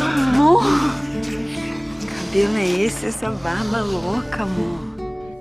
Amor, que cabelo é esse, essa barba louca, amor?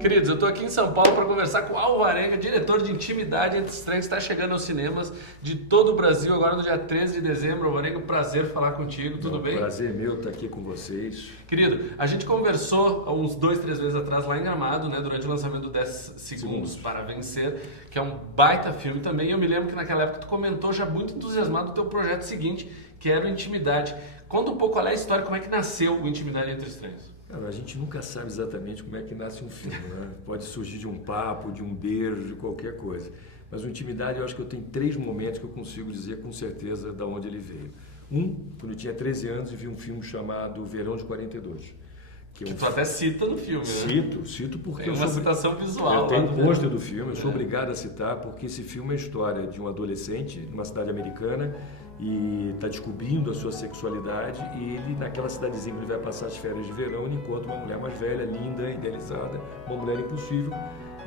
Queridos, eu tô aqui em São Paulo para conversar com o Alvarenga, diretor de Intimidade Entre Estranhos, que está chegando aos cinemas de todo o Brasil, agora no dia 13 de dezembro. Alvarenga, prazer falar contigo, tudo bem? Prazer meu estar aqui com vocês. Querido, a gente conversou há uns 2, 3 meses atrás lá em Gramado, né, durante o lançamento do 10 Segundos para Vencer, que é um baita filme também. E eu me lembro que naquela época tu comentou já muito entusiasmado do teu projeto seguinte, que era o Intimidade. Conta um pouco qual é a história, como é que nasceu o Intimidade Entre Estranhos. Cara, a gente nunca sabe exatamente como é que nasce um filme, né? Pode surgir de um papo, de um beijo, de qualquer coisa. Mas o Intimidade, eu acho que eu tenho 3 momentos que eu consigo dizer com certeza de onde ele veio. Quando eu tinha 13 anos e vi um filme chamado Verão de 42. Que tu até cita no filme, né? Cito porque tem uma citação visual. Eu tenho um pôster do filme, eu sou obrigado a citar, porque esse filme é a história de um adolescente numa cidade americana e está descobrindo a sua sexualidade, e ele, naquela cidadezinha que ele vai passar as férias de verão, ele encontra uma mulher mais velha, linda, idealizada, uma mulher impossível,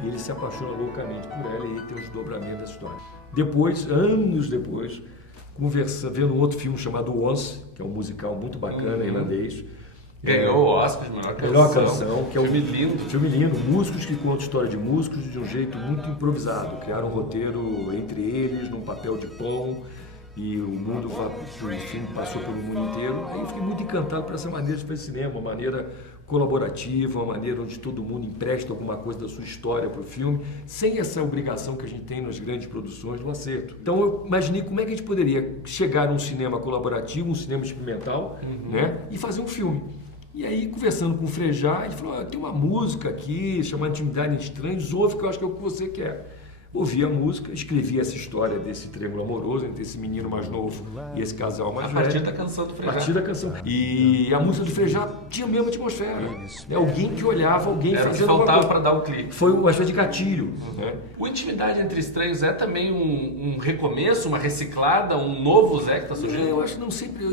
e ele se apaixona loucamente por ela, e aí tem os desdobramentos da história. Depois, anos depois, vendo um outro filme chamado Once, que é um musical muito bacana, irlandês. Ganhou o Oscar de melhor canção, que é um filme lindo. Filme lindo, músicos que contam história de músicos de um jeito muito improvisado, criaram um roteiro entre eles, num papel de pão, e o mundo, o filme passou pelo mundo inteiro. Aí eu fiquei muito encantado por essa maneira de fazer cinema, uma maneira colaborativa, uma maneira onde todo mundo empresta alguma coisa da sua história para o filme, sem essa obrigação que a gente tem nas grandes produções do acerto. Então eu imaginei como é que a gente poderia chegar a um cinema colaborativo, um cinema experimental, né, e fazer um filme. E aí, conversando com o Frejá, ele falou, tem uma música aqui chamada Intimidade Entre Estranhos, ouve que eu acho que é o que você quer. Ouvi a música, escrevi essa história desse triângulo amoroso entre esse menino mais novo e esse casal mais velho. A partir da canção do Frejá. A partir da canção. E a música do Frejá tinha a mesma atmosfera. Né? Alguém que olhava, alguém era fazendo que faltava para dar um clique. Foi uma espécie de gatilho. Né? O Intimidade Entre Estranhos é também um recomeço, uma reciclada, um novo Zé que está surgindo? Eu acho que não sempre...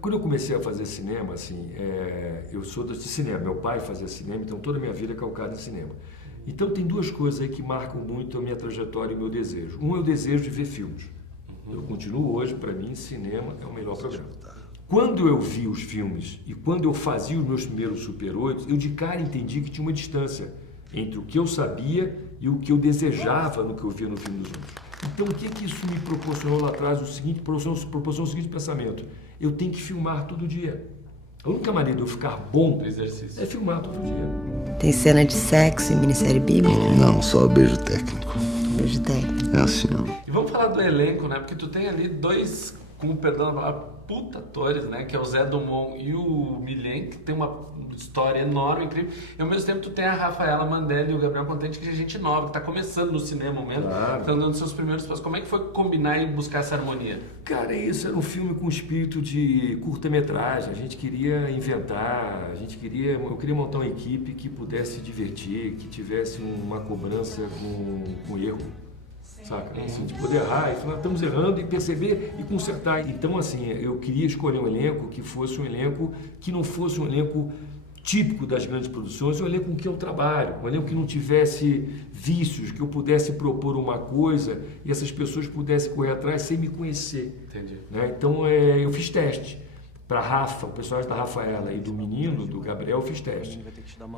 quando eu comecei a fazer cinema, assim, eu sou de cinema. Meu pai fazia cinema, então toda a minha vida é calcada em cinema. Então tem 2 coisas aí que marcam muito a minha trajetória e o meu desejo. Um é o desejo de ver filmes. Eu continuo hoje, para mim, cinema é o melhor programa. Quando eu vi os filmes e quando eu fazia os meus primeiros Super 8, eu de cara entendi que tinha uma distância entre o que eu sabia e o que eu desejava no que eu via no filme dos outros. Então o que isso me proporcionou lá atrás? Proporcionou o seguinte pensamento: eu tenho que filmar todo dia. A única maneira de eu ficar bom é filmar todo dia. Tem cena de sexo em minissérie bíblica? Não, só beijo técnico. Beijo técnico. É assim, ó. E vamos falar do elenco, né? Porque tu tem ali 2, com perdão, puta atores, né? Que é o Zé Domon e o Milhen, que tem uma história enorme, incrível. E ao mesmo tempo tu tem a Rafaela Mandelli e o Gabriel Contente, que é gente nova, que tá começando no cinema mesmo, Claro. Tá dando seus primeiros passos. Como é que foi combinar e buscar essa harmonia? Cara, isso era um filme com espírito de curta-metragem. A gente queria inventar, eu queria montar uma equipe que pudesse se divertir, que tivesse uma cobrança com erro. Saca? Assim, de poder errar e falar, estamos errando, e perceber e consertar. Então, assim, eu queria escolher um elenco que fosse um elenco que não fosse um elenco típico das grandes produções, um elenco com que eu trabalho, um elenco que não tivesse vícios, que eu pudesse propor uma coisa e essas pessoas pudessem correr atrás sem me conhecer. Entendi. Né? Então, eu fiz teste. Para Rafa, o personagem da Rafaela e do menino, do Gabriel, eu fiz teste.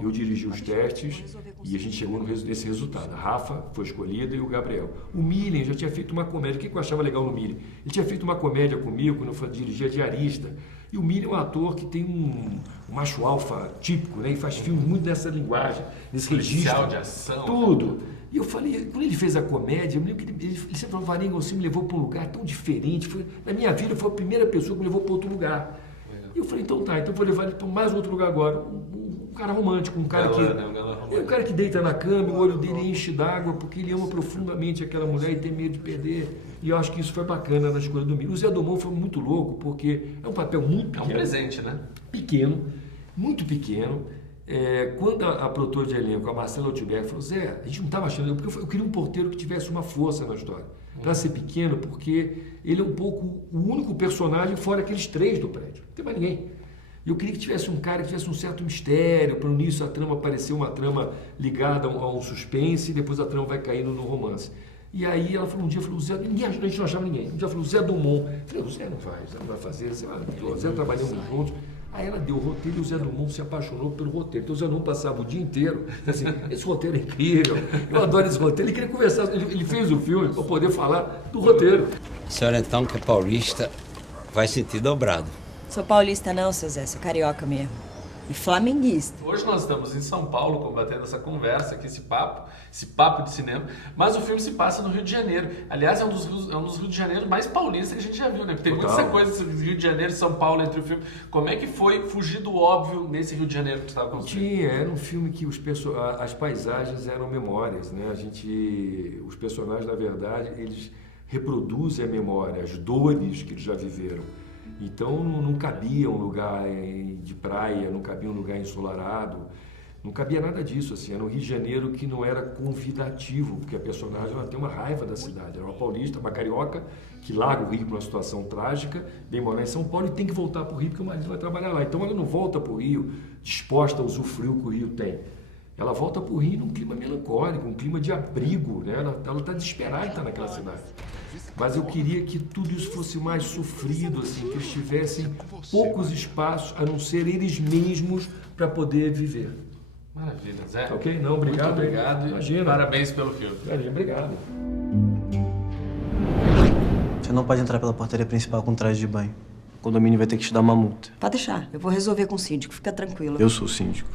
Eu dirigi os testes e a gente chegou nesse resultado. A Rafa foi escolhida e o Gabriel. O Milhen já tinha feito uma comédia. O que eu achava legal no Milhen? Ele tinha feito uma comédia comigo quando eu dirigia Diarista. E o Milhen é um ator que tem um macho alfa típico, né? E faz filmes muito nessa linguagem, nesse registro. De ação. Tudo. E eu falei, quando ele fez a comédia, eu lembro que ele sempre falou, Varenga, você me levou para um lugar tão diferente. Na minha vida, foi a primeira pessoa que me levou para outro lugar. E eu falei, então tá, então vou levar ele para mais outro lugar agora. Um cara romântico, um cara um cara que deita na cama, o olho dele enche d'água, porque ele ama profundamente aquela mulher e tem medo de perder. E eu acho que isso foi bacana na escolha do Milhen. O Zé Domon foi muito louco, porque é um papel muito pequeno. É um presente, né? Pequeno, muito pequeno. Quando a produtora de elenco, a Marcela Outberg, falou, Zé, a gente não estava achando, porque eu queria um porteiro que tivesse uma força na história. Para ser pequeno, porque ele é um pouco o único personagem fora aqueles 3 do prédio. Não tem mais ninguém. E eu queria que tivesse um cara que tivesse um certo mistério, para no início a trama parecer uma trama ligada a um suspense e depois a trama vai caindo no romance. E aí ela falou, um dia falou, Zé, ninguém, a gente não achava ninguém. Um dia falou, Zé Dumont. Eu falei, o Zé não vai fazer, o Zé trabalhamos juntos. Aí ela deu o roteiro e o Zé Dumont se apaixonou pelo roteiro. Então o Zé Dumont passava o dia inteiro, assim, esse roteiro é incrível, eu adoro esse roteiro. Ele queria conversar, ele fez o filme para poder falar do roteiro. A senhora então, que é paulista, vai sentir dobrado. Sou paulista não, seu Zé, sou carioca mesmo. E flamenguista. Hoje nós estamos em São Paulo combatendo essa conversa aqui, esse papo de cinema, mas o filme se passa no Rio de Janeiro. Aliás, é um dos Rio de Janeiro mais paulistas que a gente já viu, né? Porque tem muita coisa do Rio de Janeiro e São Paulo entre o filme. Como é que foi fugir do óbvio nesse Rio de Janeiro que tu estava construindo? Era um filme que as paisagens eram memórias, né? Os personagens, na verdade, eles reproduzem a memória, as dores que eles já viveram. Então não cabia um lugar de praia, não cabia um lugar ensolarado, não cabia nada disso, assim, era um Rio de Janeiro que não era convidativo, porque a personagem ela tem uma raiva da cidade, ela é uma paulista, uma carioca, que larga o Rio para uma situação trágica, vem morar em São Paulo e tem que voltar para o Rio porque o marido vai trabalhar lá. Então ela não volta para o Rio disposta a usufruir o que o Rio tem. Ela volta para o Rio num clima melancólico, um clima de abrigo, né? Ela está desesperada de estar naquela cidade. Mas eu queria que tudo isso fosse mais sofrido, assim, que eles tivessem poucos espaços, a não ser eles mesmos, para poder viver. Maravilha, Zé. Tá ok? Não, obrigado. Muito obrigado. Imagina. Parabéns pelo filme. Obrigado. Você não pode entrar pela portaria principal com traje de banho. O condomínio vai ter que te dar uma multa. Pode deixar, eu vou resolver com o síndico, fica tranquilo. Eu sou o síndico.